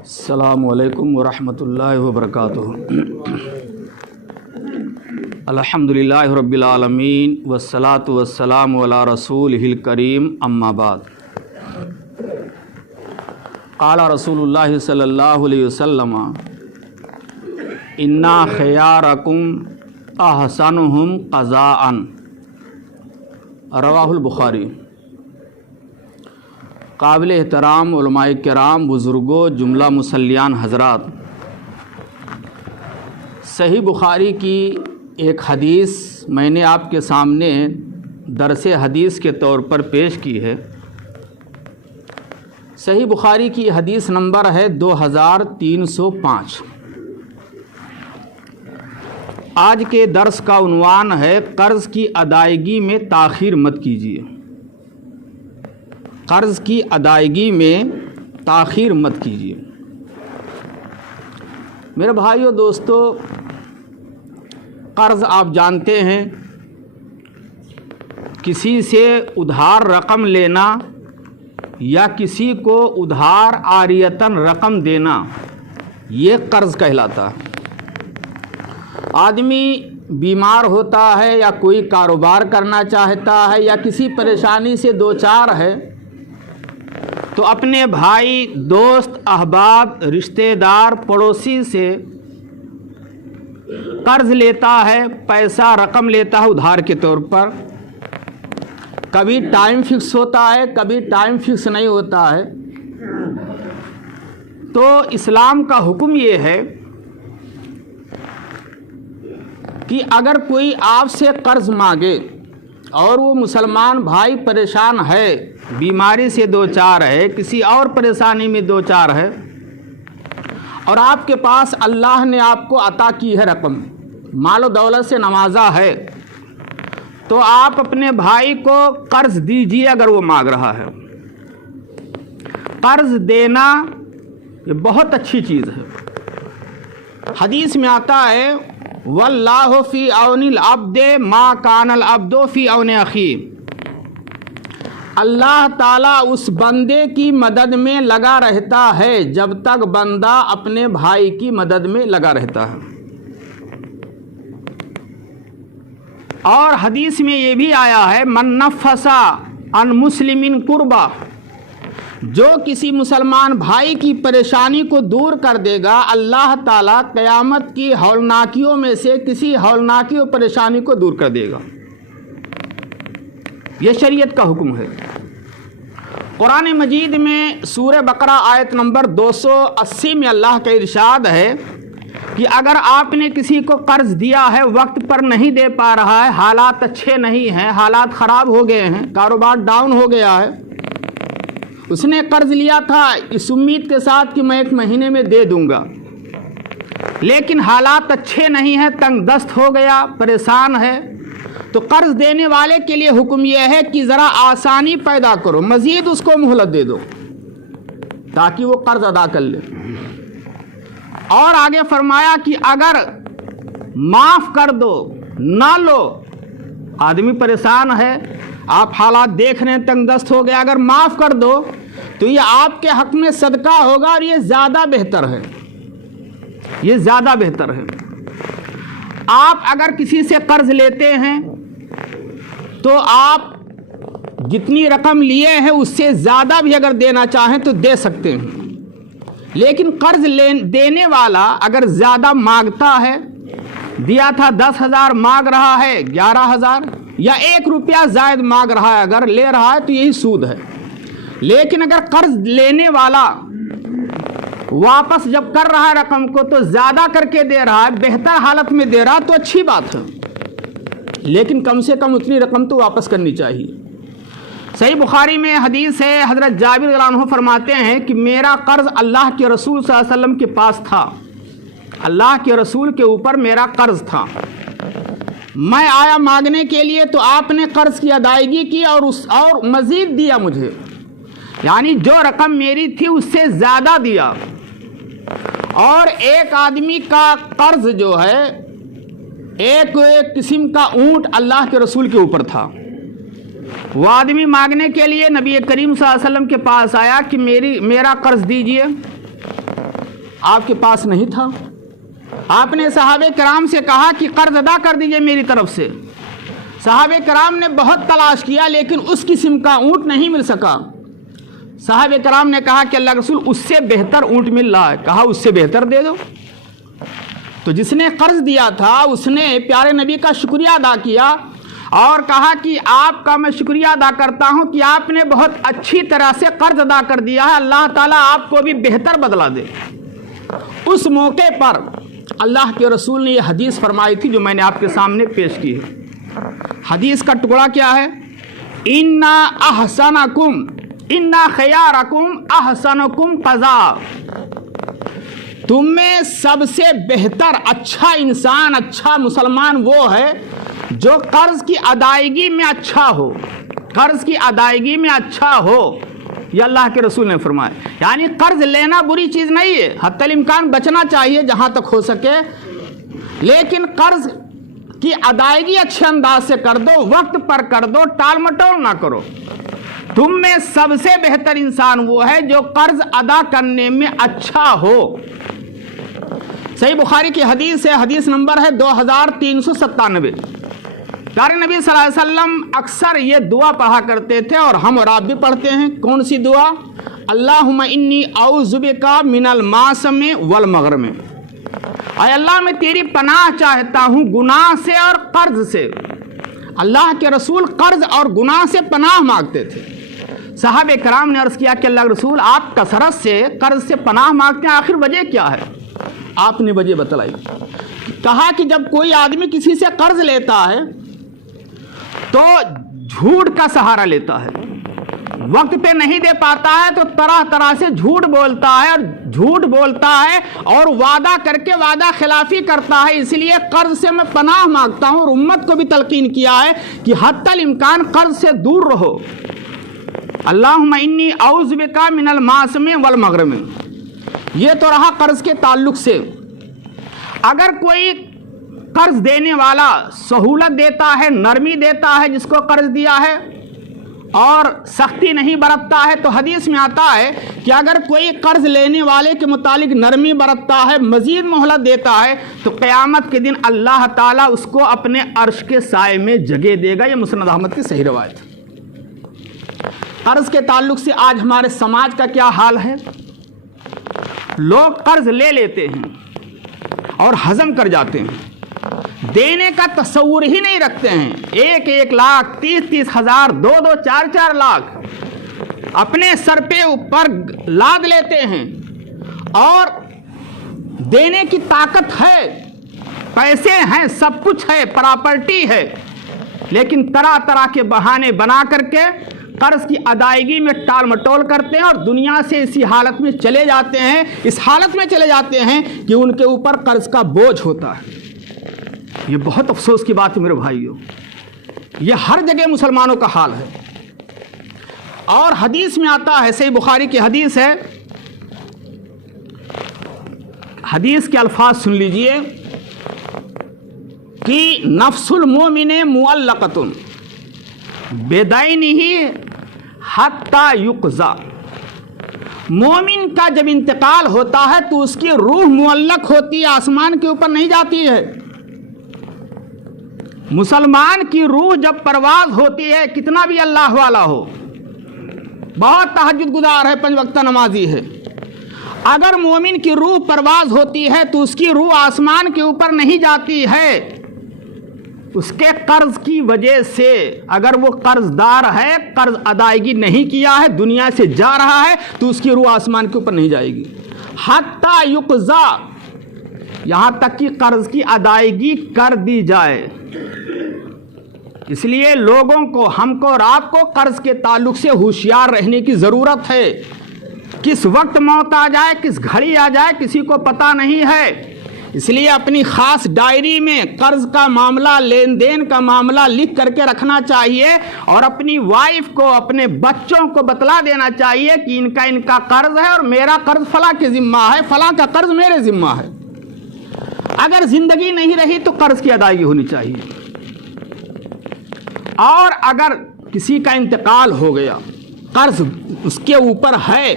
السلام علیکم ورحمۃ اللہ وبرکاتہ۔ الحمدللہ رب العالمین والصلاة والسلام علی رسولہ الکریم، اما بعد۔ قال رسول اللہ صلی اللہ علیہ وسلم انا خیارکم احسنہم قضاء، رواہ البخاری۔ قابل احترام علماء کرام، بزرگوں، جملہ مسلیان حضرات، صحیح بخاری کی ایک حدیث میں نے آپ کے سامنے درس حدیث کے طور پر پیش کی ہے۔ صحیح بخاری کی حدیث نمبر ہے 2305۔ آج کے درس کا عنوان ہے قرض کی ادائیگی میں تاخیر مت کیجیے۔ قرض کی ادائیگی میں تاخیر مت کیجیے۔ میرے بھائیو دوستو، قرض آپ جانتے ہیں، کسی سے ادھار رقم لینا یا کسی کو ادھار عاریتاً رقم دینا، یہ قرض کہلاتا ہے۔ آدمی بیمار ہوتا ہے یا کوئی کاروبار کرنا چاہتا ہے یا کسی پریشانی سے دوچار ہے تو اپنے بھائی، دوست، احباب، رشتہ دار، پڑوسی سے قرض لیتا ہے، پیسہ رقم لیتا ہے ادھار کے طور پر۔ کبھی ٹائم فکس ہوتا ہے، کبھی ٹائم فکس نہیں ہوتا ہے۔ تو اسلام کا حکم یہ ہے کہ اگر کوئی آپ سے قرض مانگے اور وہ مسلمان بھائی پریشان ہے، بیماری سے دوچار ہے، کسی اور پریشانی میں دوچار ہے، اور آپ کے پاس اللہ نے آپ کو عطا کی ہے رقم، مال و دولت سے نوازا ہے، تو آپ اپنے بھائی کو قرض دیجیے اگر وہ مانگ رہا ہے۔ قرض دینا یہ بہت اچھی چیز ہے۔ حدیث میں آتا ہے واللہ فی عون العبد ما کان العبد فی عون اخیہ، اللہ تعالیٰ اس بندے کی مدد میں لگا رہتا ہے جب تک بندہ اپنے بھائی کی مدد میں لگا رہتا ہے۔ اور حدیث میں یہ بھی آیا ہے من نفس عن مسلم کربہ، جو کسی مسلمان بھائی کی پریشانی کو دور کر دے گا، اللہ تعالیٰ قیامت کی ہولناکیوں میں سے کسی ہولناکی و پریشانی کو دور کر دے گا۔ یہ شریعت کا حکم ہے۔ قرآن مجید میں سورہ بقرہ آیت نمبر 280 میں اللہ کا ارشاد ہے کہ اگر آپ نے کسی کو قرض دیا ہے، وقت پر نہیں دے پا رہا ہے، حالات اچھے نہیں ہیں، حالات خراب ہو گئے ہیں، کاروبار ڈاؤن ہو گیا ہے، اس نے قرض لیا تھا اس امید کے ساتھ کہ میں 1 مہینے میں دے دوں گا، لیکن حالات اچھے نہیں ہیں، تنگ دست ہو گیا، پریشان ہے، تو قرض دینے والے کے لیے حکم یہ ہے کہ ذرا آسانی پیدا کرو، مزید اس کو مہلت دے دو تاکہ وہ قرض ادا کر لے۔ اور آگے فرمایا کہ اگر معاف کر دو، نہ لو، آدمی پریشان ہے، آپ حالات دیکھ رہے ہیں، تنگ دست ہو گیا، اگر معاف کر دو تو یہ آپ کے حق میں صدقہ ہوگا اور یہ زیادہ بہتر ہے، یہ زیادہ بہتر ہے۔ آپ اگر کسی سے قرض لیتے ہیں تو آپ جتنی رقم لیے ہیں اس سے زیادہ بھی اگر دینا چاہیں تو دے سکتے ہیں، لیکن قرض دینے والا اگر زیادہ مانگتا ہے، دیا تھا 10,000 مانگ رہا ہے 11,000 یا 1 روپیہ زائد مانگ رہا ہے، اگر لے رہا ہے تو یہی سود ہے۔ لیکن اگر قرض لینے والا واپس جب کر رہا ہے رقم کو تو زیادہ کر کے دے رہا ہے، بہتر حالت میں دے رہا ہے، تو اچھی بات ہے، لیکن کم سے کم اتنی رقم تو واپس کرنی چاہیے۔ صحیح بخاری میں حدیث ہے، حضرت جابر رضی اللہ عنہ فرماتے ہیں کہ میرا قرض اللہ کے رسول صلی اللہ علیہ وسلم کے پاس تھا، اللہ کے رسول کے اوپر میرا قرض تھا، میں آیا مانگنے کے لیے تو آپ نے قرض کی ادائیگی کی اور مزید دیا مجھے، یعنی جو رقم میری تھی اس سے زیادہ دیا۔ اور ایک آدمی کا قرض جو ہے، ایک قسم کا اونٹ اللہ کے رسول کے اوپر تھا، وہ آدمی مانگنے کے لیے نبی کریم صلی اللہ علیہ وسلم کے پاس آیا کہ میرا قرض دیجئے، آپ کے پاس نہیں تھا. آپ نے صحابہ کرام سے کہا کہ قرض ادا کر دیجئے میری طرف سے. صحابہ کرام نے بہت تلاش کیا لیکن اس قسم کا اونٹ نہیں مل سکا. صحابہ کرام نے کہا کہ اللہ رسول اس سے بہتر اونٹ مل رہا ہے. کہا اس سے بہتر دے دو. تو جس نے قرض دیا تھا اس نے پیارے نبی کا شکریہ ادا کیا اور کہا کہ آپ کا میں شکریہ ادا کرتا ہوں کہ آپ نے بہت اچھی طرح سے قرض ادا کر دیا ہے, اللہ تعالیٰ آپ کو بھی بہتر بدلہ دے. اس موقع پر اللہ کے رسول نے یہ حدیث فرمائی تھی جو میں نے آپ کے سامنے پیش کی ہے. حدیث کا ٹکڑا کیا ہے؟ اِنَّا أَحْسَنَكُمْ اِنَّا خَيَارَكُمْ أَحْسَنُكُمْ قَضَاءً. تم میں سب سے بہتر اچھا انسان, اچھا مسلمان وہ ہے جو قرض کی ادائیگی میں اچھا ہو. قرض کی ادائیگی میں اچھا ہو, یہ اللہ کے رسول نے فرمایا. یعنی قرض لینا بری چیز نہیں ہے, حتی الامکان بچنا چاہیے جہاں تک ہو سکے, لیکن قرض کی ادائیگی اچھے انداز سے کر دو, وقت پر کر دو, ٹال مٹول نہ کرو. تم میں سب سے بہتر انسان وہ ہے جو قرض ادا کرنے میں اچھا ہو. صحیح بخاری کی حدیث ہے, حدیث نمبر ہے 2397. پیارے نبی صلی اللہ علیہ وسلم اکثر یہ دعا پڑھا کرتے تھے اور ہم اور آپ بھی پڑھتے ہیں. کون سی دعا؟ اللہم انی اعوذ بک من المعصم والمغرم. اے اللہ میں تیری پناہ چاہتا ہوں گناہ سے اور قرض سے. اللہ کے رسول قرض اور گناہ سے پناہ مانگتے تھے. صحابہ کرام نے عرض کیا کہ اللہ رسول آپ کثرت سے قرض سے پناہ مانگتے ہیں, آخر وجہ کیا ہے؟ آپ نے وجہ بتلائی. کہا کہ جب کوئی آدمی کسی سے قرض لیتا ہے تو جھوٹ کا سہارا لیتا ہے, وقت پہ نہیں دے پاتا ہے تو طرح طرح سے جھوٹ بولتا ہے اور وعدہ کر کے وعدہ خلافی کرتا ہے. اس لیے قرض سے میں پناہ مانگتا ہوں, اور امت کو بھی تلقین کیا ہے کہ حتی الامکان قرض سے دور رہو. اللہم انی اعوذ بک من المعصم والمغرم. یہ تو رہا قرض کے تعلق سے. اگر کوئی قرض دینے والا سہولت دیتا ہے, نرمی دیتا ہے جس کو قرض دیا ہے, اور سختی نہیں برتتا ہے, تو حدیث میں آتا ہے کہ اگر کوئی قرض لینے والے کے متعلق نرمی برتتا ہے, مزید مہلت دیتا ہے, تو قیامت کے دن اللہ تعالیٰ اس کو اپنے عرش کے سائے میں جگہ دے گا. یہ مسند احمد کی صحیح روایت ہے. قرض کے تعلق سے آج ہمارے سماج کا کیا حال ہے؟ لوگ قرض لے لیتے ہیں اور ہضم کر جاتے ہیں, دینے کا تصور ہی نہیں رکھتے ہیں. 1 لاکھ 30 ہزار 2 4 لاکھ اپنے سر پہ اوپر لاد لیتے ہیں, اور دینے کی طاقت ہے, پیسے ہیں, سب کچھ ہے, پراپرٹی ہے, لیکن طرح طرح کے بہانے بنا کر کے قرض کی ادائیگی میں ٹال مٹول کرتے ہیں اور دنیا سے اسی حالت میں چلے جاتے ہیں, اس حالت میں چلے جاتے ہیں کہ ان کے اوپر قرض کا بوجھ ہوتا ہے. یہ بہت افسوس کی بات ہے میرے بھائیوں, یہ ہر جگہ مسلمانوں کا حال ہے. اور حدیث میں آتا ہے, صحیح بخاری کی حدیث ہے, حدیث کے الفاظ سن لیجئے کہ نفس المومن معلقۃ بدینہ حتی یقضی. مومن کا جب انتقال ہوتا ہے تو اس کی روح معلق ہوتی ہے, آسمان کے اوپر نہیں جاتی ہے. مسلمان کی روح جب پرواز ہوتی ہے, کتنا بھی اللہ والا ہو, بہت تہجد گزار ہے, 5 وقتہ نمازی ہے, اگر مومن کی روح پرواز ہوتی ہے تو اس کی روح آسمان کے اوپر نہیں جاتی ہے. اس کے قرض کی وجہ سے, اگر وہ قرض دار ہے, قرض ادائیگی نہیں کیا ہے, دنیا سے جا رہا ہے, تو اس کی روح آسمان کے اوپر نہیں جائے گی. حتی یقضی, یہاں تک کہ قرض کی ادائیگی کر دی جائے. اس لیے لوگوں کو, ہم کو اور آپ کو قرض کے تعلق سے ہوشیار رہنے کی ضرورت ہے. کس وقت موت آ جائے, کس گھڑی آ جائے, کسی کو پتہ نہیں ہے. اس لیے اپنی خاص ڈائری میں قرض کا معاملہ, لین دین کا معاملہ لکھ کر کے رکھنا چاہیے, اور اپنی وائف کو, اپنے بچوں کو بتلا دینا چاہیے کہ ان کا قرض ہے اور میرا قرض فلاں کے ذمہ ہے, فلاں کا قرض میرے ذمہ ہے. اگر زندگی نہیں رہی تو قرض کی ادائیگی ہونی چاہیے. اور اگر کسی کا انتقال ہو گیا, قرض اس کے اوپر ہے,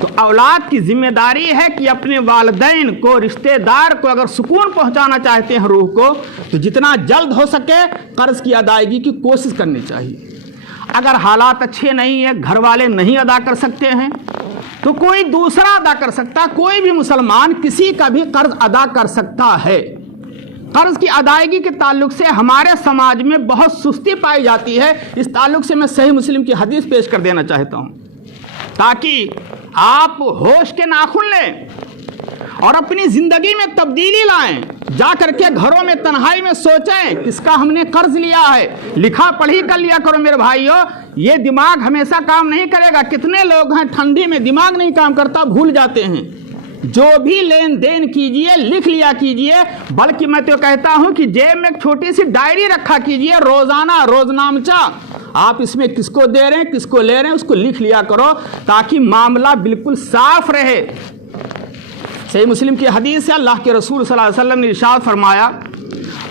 تو اولاد کی ذمہ داری ہے کہ اپنے والدین کو، رشتہ دار کو اگر سکون پہنچانا چاہتے ہیں روح کو، تو جتنا جلد ہو سکے قرض کی ادائیگی کی کوشش کرنی چاہیے۔ اگر حالات اچھے نہیں ہیں، گھر والے نہیں ادا کر سکتے ہیں، تو کوئی دوسرا ادا کر سکتا، کوئی بھی مسلمان کسی کا بھی قرض ادا کر سکتا ہے۔ قرض کی ادائیگی کے تعلق سے ہمارے سماج میں بہت سستی پائی جاتی ہے۔ اس تعلق سے میں صحیح مسلم کی حدیث پیش کر دینا چاہتا ہوں تاکہ آپ ہوش کے ناخن لیں اور اپنی زندگی میں تبدیلی لائیں۔ جا کر کے گھروں میں تنہائی میں سوچیں کس کا ہم نے قرض لیا ہے، لکھا پڑھی کر لیا کرو میرے بھائیو۔ یہ دماغ ہمیشہ کام نہیں کرے گا۔ کتنے لوگ ہیں ٹھنڈی میں دماغ نہیں کام کرتا، بھول جاتے ہیں۔ جو بھی لین دین کیجئے لکھ لیا کیجئے، بلکہ میں تو کہتا ہوں کہ جیب میں ایک چھوٹی سی ڈائری رکھا کیجئے، روزانہ روزنامچہ، آپ اس میں کس کو دے رہے ہیں کس کو لے رہے ہیں اس کو لکھ لیا کرو تاکہ معاملہ بالکل صاف رہے۔ صحیح مسلم کی حدیث ہے، اللہ کے رسول صلی اللہ علیہ وسلم نے ارشاد فرمایا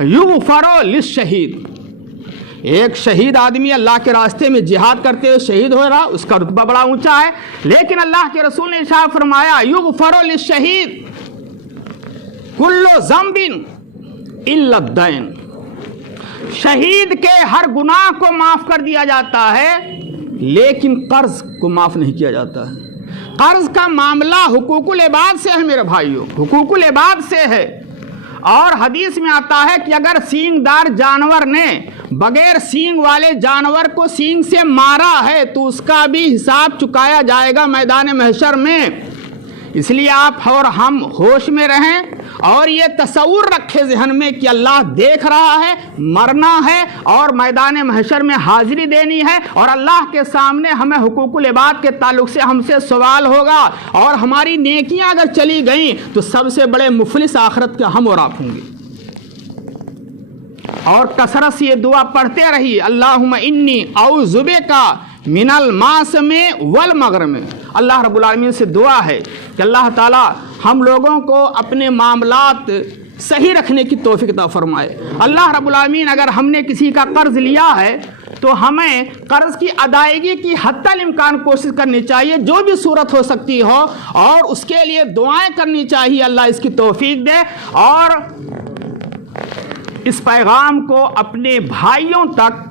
یغفر للشہید، ایک شہید آدمی اللہ کے راستے میں جہاد کرتے ہوئے شہید ہو رہا، اس کا رتبہ بڑا اونچا ہے، لیکن اللہ کے رسول نے ارشاد فرمایا یغفر للشہید کل ذنب الا الدین، شہید کے ہر گناہ کو معاف کر دیا جاتا ہے لیکن قرض کو معاف نہیں کیا جاتا ہے۔ قرض کا معاملہ حقوق العباد سے ہے میرے بھائیوں، حقوق العباد سے ہے۔ اور حدیث میں آتا ہے کہ اگر سینگ دار جانور نے بغیر سینگ والے جانور کو سینگ سے مارا ہے تو اس کا بھی حساب چکایا جائے گا میدان محشر میں۔ اس لیے آپ اور ہم ہوش میں رہیں اور یہ تصور رکھے ذہن میں کہ اللہ دیکھ رہا ہے، مرنا ہے اور میدان محشر میں حاضری دینی ہے، اور اللہ کے سامنے ہمیں حقوق العباد کے تعلق سے ہم سے سوال ہوگا، اور ہماری نیکیاں اگر چلی گئیں تو سب سے بڑے مفلس آخرت کے ہم اور آپ ہوں گے۔ اور کثرت سے یہ دعا پڑھتے رہی، اللہم انی اعوذ بک من المعصم والمغرم۔ اللہ رب العالمین سے دعا ہے کہ اللہ تعالی ہم لوگوں کو اپنے معاملات صحیح رکھنے کی توفیق عطا فرمائے۔ اللہ رب العالمین اگر ہم نے کسی کا قرض لیا ہے تو ہمیں قرض کی ادائیگی کی حتی الامکان کوشش کرنی چاہیے، جو بھی صورت ہو سکتی ہو، اور اس کے لیے دعائیں کرنی چاہیے، اللہ اس کی توفیق دے۔ اور اس پیغام کو اپنے بھائیوں تک،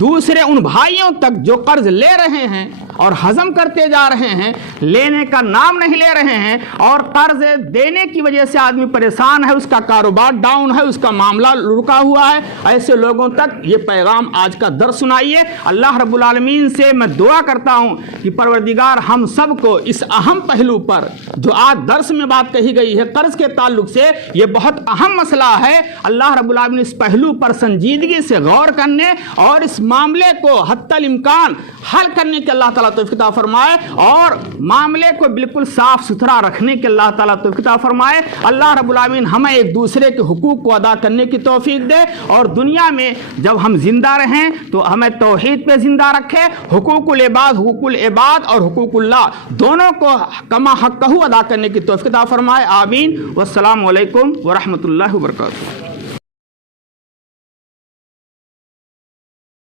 دوسرے ان بھائیوں تک جو قرض لے رہے ہیں اور ہضم کرتے جا رہے ہیں، لینے کا نام نہیں لے رہے ہیں، اور قرض دینے کی وجہ سے آدمی پریشان ہے، اس کا کاروبار ڈاؤن ہے، اس کا معاملہ رکا ہوا ہے، ایسے لوگوں تک یہ پیغام آج کا درس سنائیے۔ اللہ رب العالمین سے میں دعا کرتا ہوں کہ پروردگار ہم سب کو اس اہم پہلو پر جو آج درس میں بات کہی گئی ہے قرض کے تعلق سے، یہ بہت اہم مسئلہ ہے، اللہ رب العالمین اس پہلو پر سنجیدگی سے غور کرنے اور اس معاملے کو حتی الامکان حل کرنے کے اللہ تعالیٰ توفیق عطا فرمائے، اور معاملے کو بالکل صاف ستھرا رکھنے کے اللہ تعالیٰ توفیق عطا فرمائے۔ اللہ رب العالمین ہمیں ایک دوسرے کے حقوق کو ادا کرنے کی توفیق دے، اور دنیا میں جب ہم زندہ رہیں تو ہمیں توحید پہ زندہ رکھے، حقوق العباد اور حقوق اللہ دونوں کو کما حقہ ادا کرنے کی توفیق عطا فرمائے۔ آمین۔ والسلام علیکم ورحمۃ اللہ وبرکاتہ۔